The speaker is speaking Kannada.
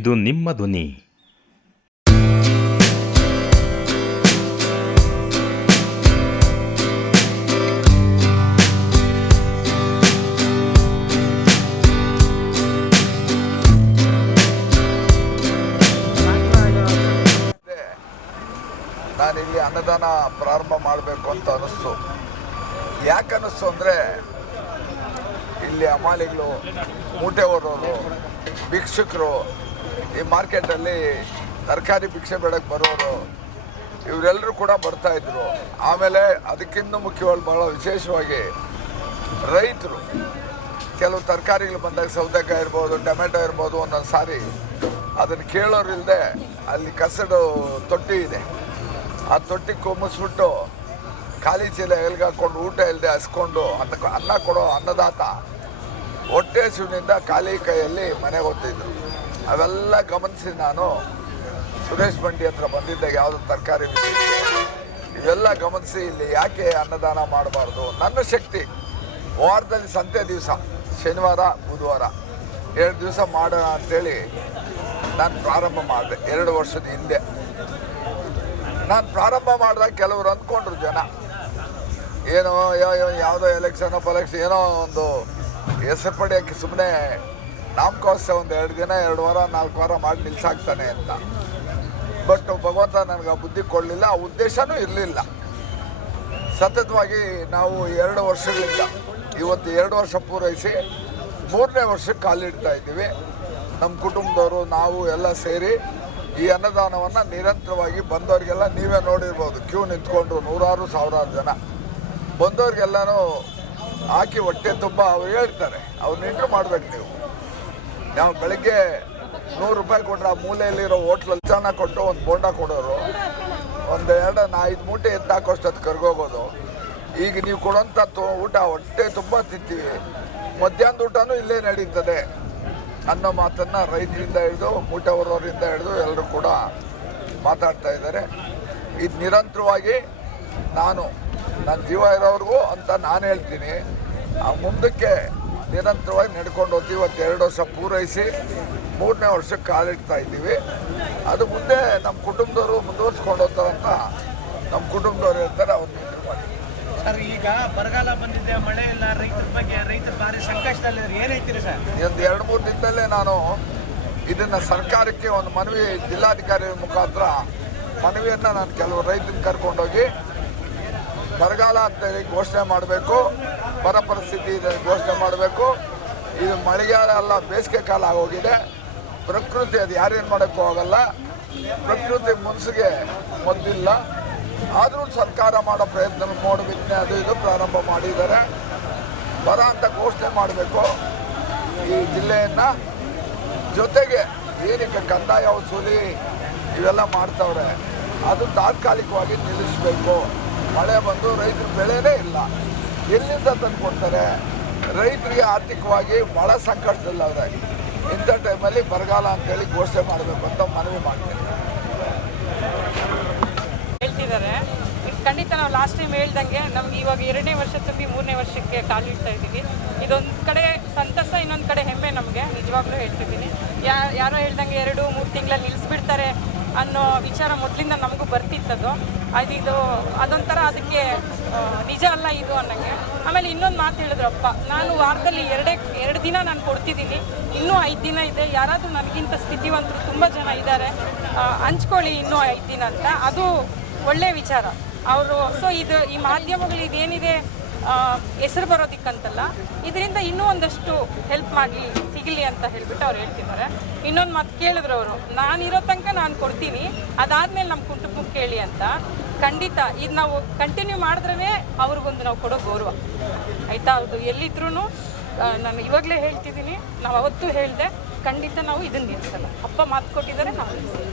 ಇದು ನಿಮ್ಮ ಧ್ವನಿ. ನಾನಿಲ್ಲಿ ಅನ್ನದಾನ ಪ್ರಾರಂಭ ಮಾಡಬೇಕು ಅಂತ ಅನ್ನಿಸ್ತು. ಯಾಕೆ ಅನ್ನಿಸ್ತು ಅಂದರೆ ಇಲ್ಲಿ ಹಮಾಲಿಗಳು, ಮೂಟೆ ಹೊರೋರು, ಭಿಕ್ಷುಕರು, ಈ ಮಾರ್ಕೆಟಲ್ಲಿ ತರಕಾರಿ ಭಿಕ್ಷೆ ಬೇಡಕ್ಕೆ ಬರೋರು ಇವರೆಲ್ಲರೂ ಕೂಡ ಬರ್ತಾಯಿದ್ರು. ಆಮೇಲೆ ಅದಕ್ಕಿಂತ ಮುಖ್ಯವಾಗಿ ಭಾಳ ವಿಶೇಷವಾಗಿ ರೈತರು ಕೆಲವು ತರಕಾರಿಗಳು ಬಂದಾಗ ಸೌತೆಕಾಯಿ ಇರ್ಬೋದು, ಟೊಮೆಟೊ ಇರ್ಬೋದು, ಒಂದೊಂದು ಸಾರಿ ಅದನ್ನು ಕೇಳೋರಿಲ್ಲದೆ ಅಲ್ಲಿ ಕಸಡು ತೊಟ್ಟಿ ಇದೆ, ಆ ತೊಟ್ಟಿ ಕೊಂಬಿಸ್ಬಿಟ್ಟು ಖಾಲಿ ಚೀಲ ಎಲ್ಗಾಕೊಂಡು ಊಟ ಇಲ್ಲದೆ ಹಸ್ಕೊಂಡು ಅನ್ನ ಕೊಡೋ ಅನ್ನದಾತ ಹೊಟ್ಟೆ ಹಸಿವಿನಿಂದ ಖಾಲಿ ಕೈಯಲ್ಲಿ ಮನೆಗೆ ಹೋಗ್ತಿದ್ರು. ಅವೆಲ್ಲ ಗಮನಿಸಿ ನಾನು ಸುರೇಶ್ ಬಂಡಿ ಹತ್ರ ಬಂದಿದ್ದಾಗ ಯಾವುದೋ ತರಕಾರಿ ಇವೆಲ್ಲ ಗಮನಿಸಿ ಇಲ್ಲಿ ಯಾಕೆ ಅನ್ನದಾನ ಮಾಡಬಾರ್ದು, ನನ್ನ ಶಕ್ತಿ ವಾರದಲ್ಲಿ ಸಂತೆ ದಿವಸ ಶನಿವಾರ ಬುಧವಾರ 2 ದಿವಸ ಮಾಡೋಣ ಅಂಥೇಳಿ ನಾನು ಪ್ರಾರಂಭ ಮಾಡಿದೆ 2 ವರ್ಷದ ಹಿಂದೆ. ನಾನು ಪ್ರಾರಂಭ ಮಾಡಿದಾಗ ಕೆಲವರು ಅಂದ್ಕೊಂಡ್ರು ಜನ ಏನೋ ಯಾವುದೋ ಎಲೆಕ್ಷನ್ ಏನೋ ಒಂದು ಹೆಸರು ಪಡೆಯೋಕ್ಕೆ ಸುಮ್ಮನೆ ನಾಮಕೋತ್ಸವ ಒಂದು 2 ದಿನ 2 ವಾರ 4 ವಾರ ಮಾಡಿ ನಿಲ್ಸಾಕ್ತಾನೆ ಅಂತ. ಬಟ್ ಭಗವಂತ ನನಗೆ ಆ ಬುದ್ಧಿ ಕೊಡಲಿಲ್ಲ, ಆ ಉದ್ದೇಶನೂ ಇರಲಿಲ್ಲ. ಸತತವಾಗಿ ನಾವು 2 ವರ್ಷಗಳಿಂದ ಇವತ್ತು 2 ವರ್ಷ ಪೂರೈಸಿ 3ನೇ ವರ್ಷಕ್ಕೆ ಕಾಲಿಡ್ತಾ ಇದ್ದೀವಿ. ನಮ್ಮ ಕುಟುಂಬದವರು ನಾವು ಎಲ್ಲ ಸೇರಿ ಈ ಅನ್ನದಾನವನ್ನು ನಿರಂತರವಾಗಿ ಬಂದವರಿಗೆಲ್ಲ ನೀವೇ ನೋಡಿರ್ಬೋದು, ಕ್ಯೂ ನಿಂತ್ಕೊಂಡ್ರು ನೂರಾರು ಸಾವಿರಾರು ಜನ ಬಂದವ್ರಿಗೆಲ್ಲನೂ ಹಾಕಿ ಹೊಟ್ಟೆ ತುಂಬ ಅವ್ರು ಹೇಳ್ತಾರೆ, ಅವ್ರು ಇಂಟ್ರು ಮಾಡ್ಬೇಕು. ನಾವು ಬೆಳಗ್ಗೆ 100 ರೂಪಾಯಿ ಕೊಟ್ಟರೆ ಆ ಮೂಲೆಯಲ್ಲಿರೋ ಹೋಟ್ಲಲ್ಲಿ ಚಾನ ಕೊಟ್ಟು ಒಂದು ಬೋಂಡ ಕೊಡೋರು, 5 ಮೂಟೆ ಎತ್ತಾಕೋಷ್ಟೊತ್ತು ಕರ್ಗೋಗೋದು. ಈಗ ನೀವು ಕೊಡೋಂಥ ಊಟ ಹೊಟ್ಟೆ ತುಂಬ ತಿಂತೀವಿ, ಮಧ್ಯಾಹ್ನದ ಊಟನೂ ಇಲ್ಲೇ ನಡೀತದೆ ಅನ್ನೋ ಮಾತನ್ನು ರೈತರಿಂದ ಹಿಡಿದು ಮೂಟೆ ಹೊರೋರಿಂದ ಹಿಡಿದು ಎಲ್ಲರೂ ಕೂಡ ಮಾತಾಡ್ತಾ ಇದ್ದಾರೆ. ಇದು ನಿರಂತರವಾಗಿ ನನ್ನ ಜೀವ ಇರೋವ್ರಿಗೂ ಅಂತ ನಾನು ಹೇಳ್ತೀನಿ. ಆ ಮುಂದಕ್ಕೆ ನಿರಂತರವಾಗಿ ನಡ್ಕೊಂಡು ಹೋಗ್ತೀವಿ. ಇವತ್ತು 2 ವರ್ಷ ಪೂರೈಸಿ 3ನೇ ವರ್ಷಕ್ಕೆ ಕಾಲಿಡ್ತಾ ಇದ್ದೀವಿ. ಅದು ಮುಂದೆ ನಮ್ಮ ಕುಟುಂಬದವರು ಮುಂದುವರ್ಸ್ಕೊಂಡು ಹೋಗ್ತಾರಂತ ನಮ್ಮ ಕುಟುಂಬದವ್ರು ಹೇಳ್ತಾರೆ. ಅವ್ರು ನಿಂತು ಮಾಡಿ ಸರ್, ಈಗ ಬರಗಾಲ ಬಂದಿದೆ, ಮಳೆ ಇಲ್ಲ, ರೈತರ ಭಾರಿ ಸಂಕಷ್ಟದಲ್ಲಿದ್ದಾರೆ, ಏನು ಹೇಳ್ತೀರಿ ಸರ್? ಒಂದು 2-3 ದಿನದಲ್ಲೇ ನಾನು ಇದನ್ನು ಸರ್ಕಾರಕ್ಕೆ ಒಂದು ಮನವಿ, ಜಿಲ್ಲಾಧಿಕಾರಿ ಮುಖಾಂತರ ಮನವಿಯನ್ನು ನಾನು ಕೆಲವು ರೈತರನ್ನ ಕರ್ಕೊಂಡೋಗಿ ಬರಗಾಲ ಅಂತೇಳಿ ಘೋಷಣೆ ಮಾಡಬೇಕು, ಬರ ಪರಿಸ್ಥಿತಿ ಇದೆ ಘೋಷಣೆ ಮಾಡಬೇಕು. ಇದು ಮಳೆಗಾಲ ಅಲ್ಲ, ಬೇಸಿಗೆ ಕಾಲ ಆಗೋಗಿದೆ. ಪ್ರಕೃತಿ ಅದು ಯಾರೇನು ಮಾಡೋಕ್ಕೂ ಆಗಲ್ಲ. ಪ್ರಕೃತಿ ಮುನ್ಸಿಗೆ ಮೊದಲಿಲ್ಲ. ಆದರೂ ಸರ್ಕಾರ ಮಾಡೋ ಪ್ರಯತ್ನ ಮೋಡ ಬಿತ್ತನೆ ಅದು ಇದು ಪ್ರಾರಂಭ ಮಾಡಿದ್ದಾರೆ. ಬರ ಅಂತ ಘೋಷಣೆ ಮಾಡಬೇಕು ಈ ಜಿಲ್ಲೆಯನ್ನು. ಜೊತೆಗೆ ಏನಕ್ಕೆ ಕಂದಾಯ ವಸೂಲಿ ಇವೆಲ್ಲ ಮಾಡ್ತವ್ರೆ, ಅದು ತಾತ್ಕಾಲಿಕವಾಗಿ ನಿಲ್ಲಿಸಬೇಕು. ಮಳೆ ಬಂದು ರೈತರು ಬೆಳೆನೇ ಇಲ್ಲ, ಎಲ್ಲಿಂದ ತಂದು ಕೊಡ್ತಾರೆ? ರೈತರಿಗೆ ಆರ್ಥಿಕವಾಗಿ ಭಾಳ ಸಂಕಷ್ಟದಲ್ಲವ್ರೆ. ಇಂಥ ಟೈಮಲ್ಲಿ ಬರಗಾಲ ಅಂತೇಳಿ ಘೋಷಣೆ ಮಾಡಬೇಕು ಅಂತ ಮನವಿ ಮಾಡ್ತೀನಿ. ಹೇಳ್ತಿದ್ದಾರೆ ಖಂಡಿತ. ನಾವು ಲಾಸ್ಟ್ ಟೈಮ್ ಹೇಳ್ದಂಗೆ ನಮ್ಗೆ ಇವಾಗ 2ನೇ ವರ್ಷ ತುಂಬಿ 3ನೇ ವರ್ಷಕ್ಕೆ ಕಾಲಿಡ್ತಾ ಇದ್ದೀವಿ. ಇದೊಂದು ಕಡೆ ಸಂತಸ, ಇನ್ನೊಂದು ಕಡೆ ಹೆಮ್ಮೆ ನಮಗೆ, ನಿಜವಾಗ್ಲೂ ಹೇಳ್ತಿದ್ದೀನಿ. ಯಾರೋ ಹೇಳ್ದಂಗೆ 2-3 ತಿಂಗಳಲ್ಲಿ ನಿಲ್ಲಿಸ್ಬಿಡ್ತಾರೆ ಅನ್ನೋ ವಿಚಾರ ಮೊದಲಿಂದ ನಮಗೂ ಬರ್ತಿತ್ತದು. ಅದೊಂಥರ ಅದಕ್ಕೆ ನಿಜ ಅಲ್ಲ ಇದು ಅನ್ನಂಗೆ. ಆಮೇಲೆ ಇನ್ನೊಂದು ಮಾತು ಹೇಳಿದ್ರಪ್ಪ, ನಾನು ವಾರದಲ್ಲಿ 2 ದಿನ ನಾನು ಕೊಡ್ತಿದ್ದೀನಿ, ಇನ್ನೂ 5 ದಿನ ಇದೆ. ಯಾರಾದರೂ ನನಗಿಂತ ಸ್ಥಿತಿವಂತರು ತುಂಬ ಜನ ಇದ್ದಾರೆ, ಹಂಚ್ಕೊಳ್ಳಿ ಇನ್ನೂ 5 ದಿನ ಅಂತ. ಅದು ಒಳ್ಳೆಯ ವಿಚಾರ ಅವರು. ಸೊ ಈ ಮಾಧ್ಯಮಗಳು ಇದೇನಿದೆ ಹೆಸರು ಬರೋದಕ್ಕಂತಲ್ಲ, ಇದರಿಂದ ಇನ್ನೂ ಒಂದಷ್ಟು ಹೆಲ್ಪ್ ಮಾಡಲಿ, ಸಿಗಲಿ ಅಂತ ಹೇಳ್ಬಿಟ್ಟು ಅವ್ರು ಹೇಳ್ತಿದ್ದಾರೆ. ಇನ್ನೊಂದು ಮಾತು ಕೇಳಿದ್ರು ಅವರು, ನಾನಿರೋ ತನಕ ನಾನು ಕೊಡ್ತೀನಿ, ಅದಾದಮೇಲೆ ನಮ್ಮ ಕುಟುಂಬಕ್ಕೆ ಕೇಳಿ ಅಂತ. ಖಂಡಿತ ಇದು ನಾವು ಕಂಟಿನ್ಯೂ ಮಾಡಿದ್ರೇ ಅವ್ರಿಗೊಂದು ನಾವು ಕೊಡೋ ಗೌರವ, ಆಯಿತಾ? ಅದು ಎಲ್ಲಿದ್ರೂ ನಾನು ಇವಾಗಲೇ ಹೇಳ್ತಿದ್ದೀನಿ, ನಾವು ಅವತ್ತು ಹೇಳಿದೆ, ಖಂಡಿತ ನಾವು ಇದನ್ನು ನಿಲ್ಲಿಸಲ್ಲ. ಅಪ್ಪ ಮಾತು ಕೊಟ್ಟಿದ್ದಾರೆ, ನಾವು ನಿಲ್ಲಿಸಲ್ಲ.